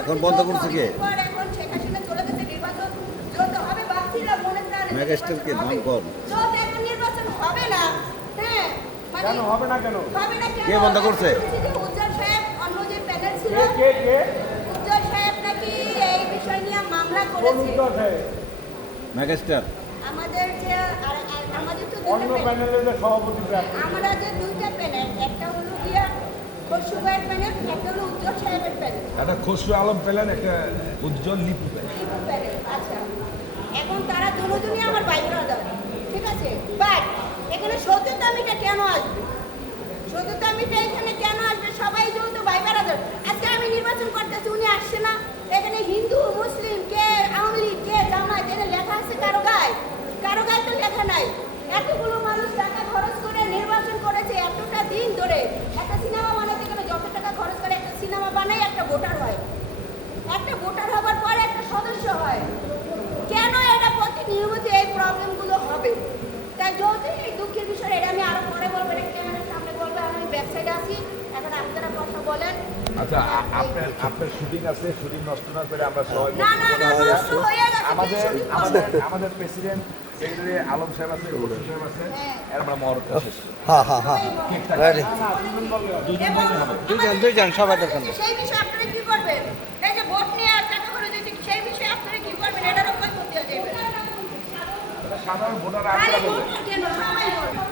এখন বন্ধ করছে কে? এখন শেখ হাসিনা চলে গেছে, নির্বাচন চলতে হবে, বাকিরা মনে প্রাণে ম্যাজিস্ট্রেটকে হবে। ধমকন। যদি এখন নির্বাচন হবে না, হ্যাঁ, মানে কেন হবে না কেন? হবে না কেন? কে বন্ধ করছে? বলছি যে উজ্জ্বল সাহেব অন্য যে প্যানেল ছিল, কে উজ্জ্বল সাহেব নাকি এই বিষয় নিয়ে মামলা কোন করেছে। উত্তর দেয়? ম্যাজিস্ট্রেট আমাদের যে আমাদের তো অন্য দুটো প্যানেল, প্যানেলের যে সভাপতি প্রার্থী। আমরা যে দুইটা প্যানেল, একটা হলো গিয়া খসরু ভাইয়ের প্যানেল, একটা হলো উজ্জ্বল সাহেবের প্যানেল। একটা খসরু আলম পেলেন, একটা উজ্জ্বল লিপু পেলেন। লিপু প্যানেল, আচ্ছা। এখন তারা দুজনই আমার ভাই ব্রাদার, ঠিক আছে? বাট এখানে সত্যতামিটা কেন আসবে? সত্যতামিটা এখানে কেন আসবে? সবাই যেহেতু ভাই ব্রাদার। আজকে আমি নির্বাচন করতেছি, উনি আসছে না। এখানে হিন্দু মুসলিম কে আওয়ামী লীগ কে জামায়াত এখানে লেখা আছে কারো গায়ে? কারো গায়ে তো লেখা নাই। এতগুলো মানুষ টাকা খরচ করে নির্বাচন করেছে এতটা দিন ধরে। একটা সিনেমা বানাতে গেলে যত টাকা খরচ করে একটা সিনেমা বানাই একটা ভোটার হয়, একটা ভোটার হবার পরে একটা সদস্য হয়। কেন এটা প্রতিনিয়ত এই প্রবলেমগুলো হবে? তাই যদি এই দুঃখের বিষয়, এটা আমি আরো পরে বলবো, এটা ক্যামেরার সামনে বলবো। আমি ব্যাকসাইডে আছি, এখন আপনারা কথা বলেন। আচ্ছা, আপনার শুটিং আছে, শুটিং নষ্ট না করে আমরা সবাই না না না, নষ্ট হয়ে গেছে। আমাদের কি শুরু করবো? আমাদের আমাদের প্রেসিডেন্ট সেক্রেটারি আলম সাহেব আছে, খসরু সাহেব আছে, হ্যাঁ। এর আমরা মহরতটা শেষ করি। কেকটা রেডি। দুইজন সবাই দেখেন। সেই বিষয়ে আপনারা কি করবেন? এই যে ভোট নিয়ে আর টাকা খরচ হয়েছে, সেই বিষয়ে আপনারা কি করবেন? এটার উপর করতে যাবেন। সাধারণ ভোটার খালি আমরা ভোট কেন? সবাই বলবে।